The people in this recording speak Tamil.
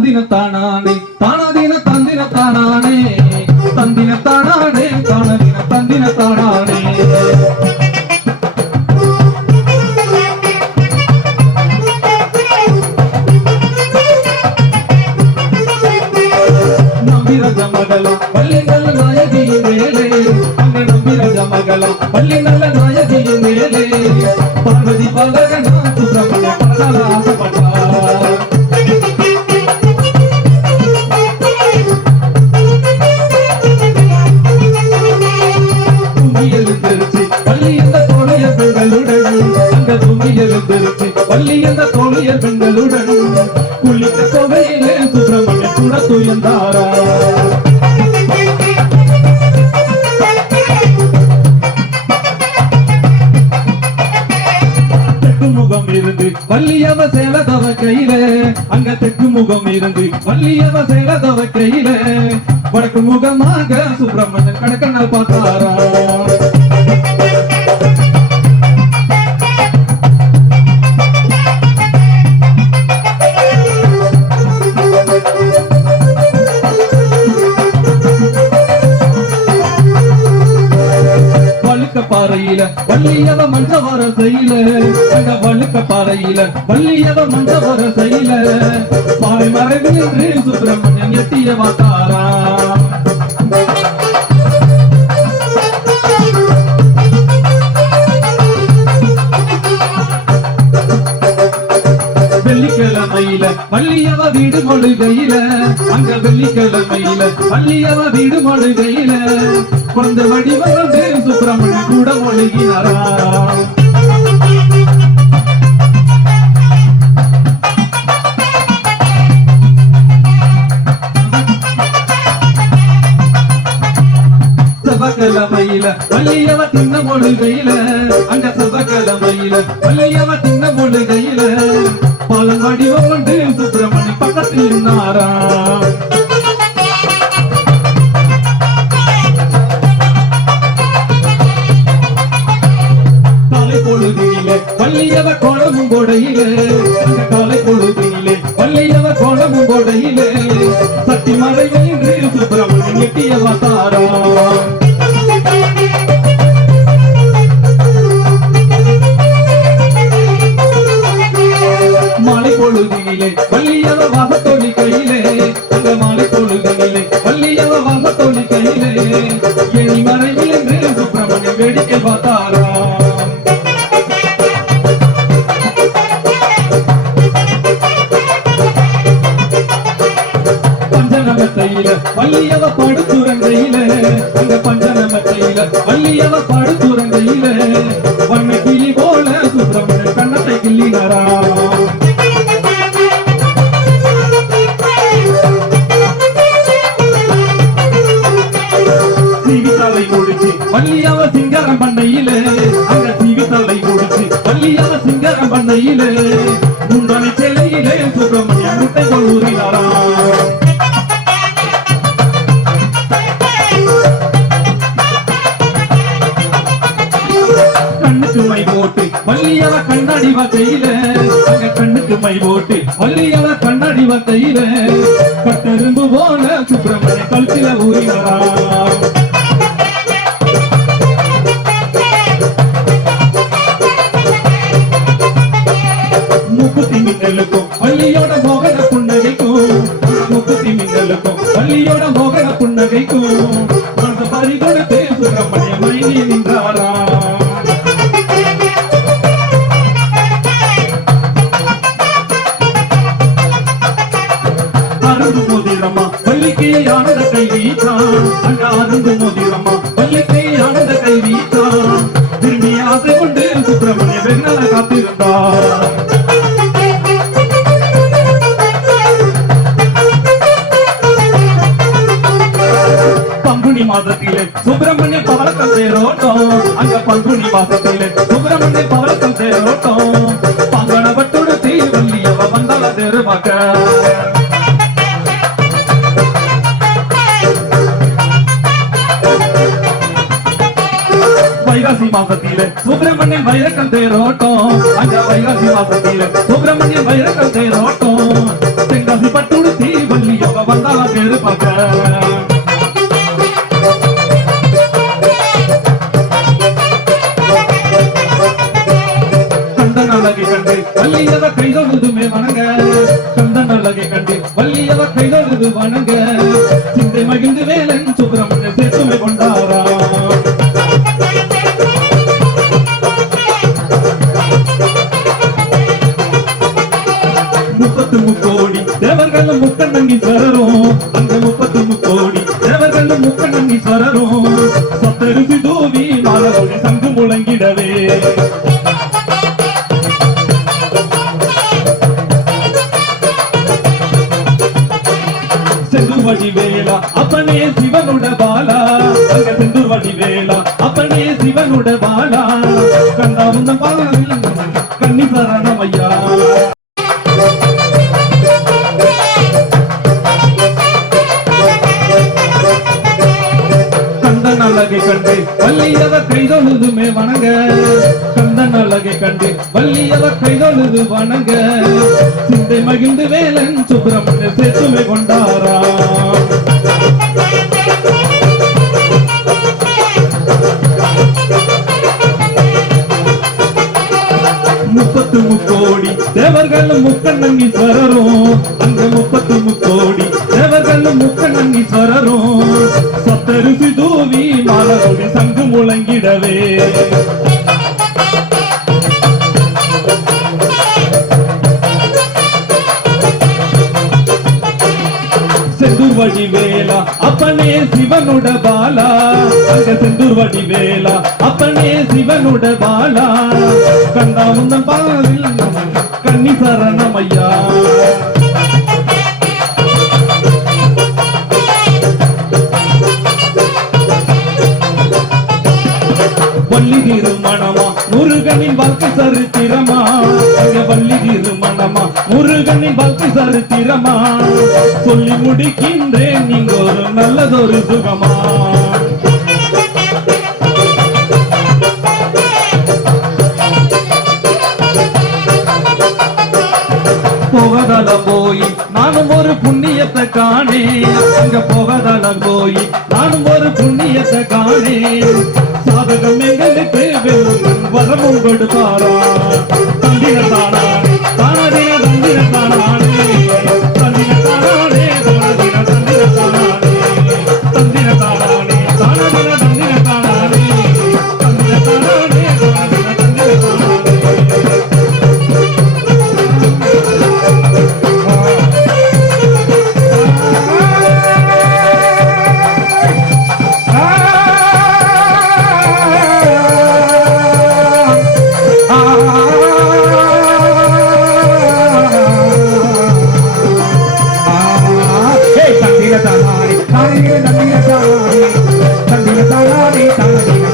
தந்தின தானானே தானாதீன தந்தின தானானே தந்தின தானானே தானாதீன தந்தின தானானே நம்பிரஜ மகளம் பள்ளி நல்ல நாயகியின் மேலே அங்க நம்பிரஜ மகளம் பள்ளி நல்ல நாயகியின் மேலே பார்வதி பாலகனா சுப்பிரமணிய பரதால ஆசைப்பட்டார் பள்ளி என்ற தோழியர் பெண்களுடன் குளிக்க தொகையிலே சுப்பிரமணிய கூட துயர்ந்தாரா தெற்கு முகம் இருந்து வள்ளியவ சேலதவ கையில அங்க தெற்கு முகம் இருந்து வள்ளியவ சேலதவ கையில வடக்கு முகமாக சுப்பிரமணியன் கடக்கண்ணால் பார்த்தாரா பாறையில வள்ளியவ மஞ்சவர செய்யல அங்க வழுக்க பாறையில வள்ளியவ மஞ்சவர செய்யல பாறை மறைவின்றி சுப்பிரமணியன் எட்டிய வாத்தாரா வெள்ளிக்கிழமையில வள்ளியவ வீடு மொழிகையில அங்க வெள்ளிக்கிழமையில வள்ளியவ வீடு மொழிகையில குழந்தை வடிவந்தே சுப்பிரமணியன் கூட மொழிகினாரா செவ்வாய்க்கிழமையில வள்ளியவ தின்ன மொழிகையில அங்க செவ்வாய்க்கிழமையில வள்ளியவ தின்ன மொழிகையில பாலன் வடிவம் வந்து சுப்பிரமணியன் பக்கத்தில் இருந்தாரா காலை பொழுதிலே வள்ளியவ கோலமும் கொடையிலே அங்க காலை பொழுதிலே வள்ளியவ கோலமும் கொடையிலே சக்தி மறைவின்றி சுப்பிரமணியன் எட்டிய வாத்தாரா மாலை பொழுதிலே வள்ளியவ வாசத்தோழி கையிலே அங்க மாலை பொழுதிலே வள்ளியவ வாசத்தோழி கையிலே எணி மறைவின்றி சுப்பிரமணியன் வேடிக்கை பார்த்தாரா பஞ்சநமத்தையில வள்ளியவ படுத்துறங்கையில அங்க பஞ்சநமத்தையில வள்ளியவ படுத்துறங்கையில வண்ண கிளி போல சுப்பிரமணியன் கண்ணத்தை கிள்ளினாரா சீவித்தலை முடிச்சு வள்ளியவ சிங்காரம் பண்ணையில அங்க சீவித்தலை முடிச்சு வள்ளியவ சிங்காரம் பண்ணையில முந்தனை சிலையிலே சுப்பிரமணியன் முட்டை போல் ஊறினாரா கண்ணுக்கு மை போட்டு வள்ளியவ கண்ணாடி வகையில அங்க கண்ணுக்கு மை போட்டு வள்ளியவ கண்ணாடி வகையில கட்டெரும்பு போல சுப்பிரமணியன் கழுத்தில ஊறினாரா முக்குத்தி மின்னலுக்கும் வள்ளியோட மோகன புன்னகைக்கும் முக்குத்தி மின்னலுக்கும் வள்ளியோட மோகன புன்னகைக்கும் அந்த பறி கொடுத்து சுப்பிரமணியன் மயங்கி நின்றாரா அரும்பு மோதிரமா வள்ளிக்கு ஆனந்த கை வீச்சான் அங்க அரும்பு மோதிரமா வள்ளிக்கு ஆனந்த கை வீச்சான் திரும்பி ஆசை கொண்டு சுப்பிரமணியன் வெண்ணால காத்திருந்தார் பங்குனி மாதத்திலே சுப்பிரமணியன் பவளக்கம் தேரோட்டம் அங்க பங்குனி மாதத்திலே சுப்பிரமணியன் பவளக்கம் தேரோட்டம் பங்கனவட்டோட தீவள்ளியவ வந்தால தெருமக்க வைகாசி மாசத்திலே சுப்பிரமணியன் வைரக்கல் தேரோட்டம் அங்க வைகாசி மாசத்திலே சுப்பிரமணியன் வைரக்கல் தேரோட்டம் தென்காசி பட்டுடுத்தி வள்ளி அவ வந்தாளா பேரு பார்க்க அழகை கண்டு வள்ளியவ கைதொழுதுமே வணங்க கந்தன் அழகை கண்டு வள்ளியவ கைதொழுது வணங்க சிந்தை மகிழ்ந்து வேலன் சுப்பிரமணிய சேர்த்துமை கொண்டாரா முப்பத்து முக்கோடி தேவர்களும் முக்கண்ணங்கீஸ்வரரும் அந்த முப்பத்து முக்கோடி தேவர்களும் முக்கண்ணங்கீஸ்வரரும் சத்தரிசி தூவி மாலவொளி சங்கு முழங்கிடவே செந்தூர்வடி வேலா அப்பனே சிவனுட பாலா அங்க செந்தூர்வடி வேலா அப்பனே சிவனுட பாலா கண்ணா உந்த பாலில் கண்ணி சரணம் ஐயா கந்தன் அழகை கண்டு வள்ளியவ கைதொழுதுமே வணங்க கந்தன் அழகை கண்டு வள்ளியவ கைதொழுது வணங்க சிந்தை மகிழ்ந்து வேலன் சுப்பிரமணிய சேர்த்துமை கொண்டாரா முப்பத்து முக்கோடி தேவர்களும் முக்கண்ணங்கீஸ்வரரும் அந்த முப்பத்து முக்கோடி தேவர்களும் முக்கண்ணங்கீஸ்வரரும் சத்தரிசி தூவி மாலவொளி சங்கு முழங்கிடவே செந்தூர்வடி வேலா அப்பனே சிவனுட பாலா அங்க செந்தூர்வடி வேலா அப்பனே சிவனுட பாலா கண்ணா உந்தன் பாலில் கண்ணி சரணம் ஐயா வள்ளி திருமணமா முருகனின் வாழ்க்கை சரித்திரமா அங்க வள்ளி திருமணமா முருகனின் வாழ்க்கை சரித்திரமா சொல்லி முடிக்கின்றேன் நீங்க ஒரு நல்லதொரு சுகமா போகதால போய் நானும் ஒரு புண்ணியத்தை காணே அங்க போகதால போய் நானும் ஒரு புண்ணியத்தை காணே சாதகம் எங்களுக்கு வரமும் கொடுப்பாரா தந்திர தானானே தானதின தந்திர தானானே தந்திர தானானே தானதின தந்திர தானானே தந்திர தானானே தானதின தந்திர தானானே தந்திர தானானே தானதின தந்திர தானானே Tandina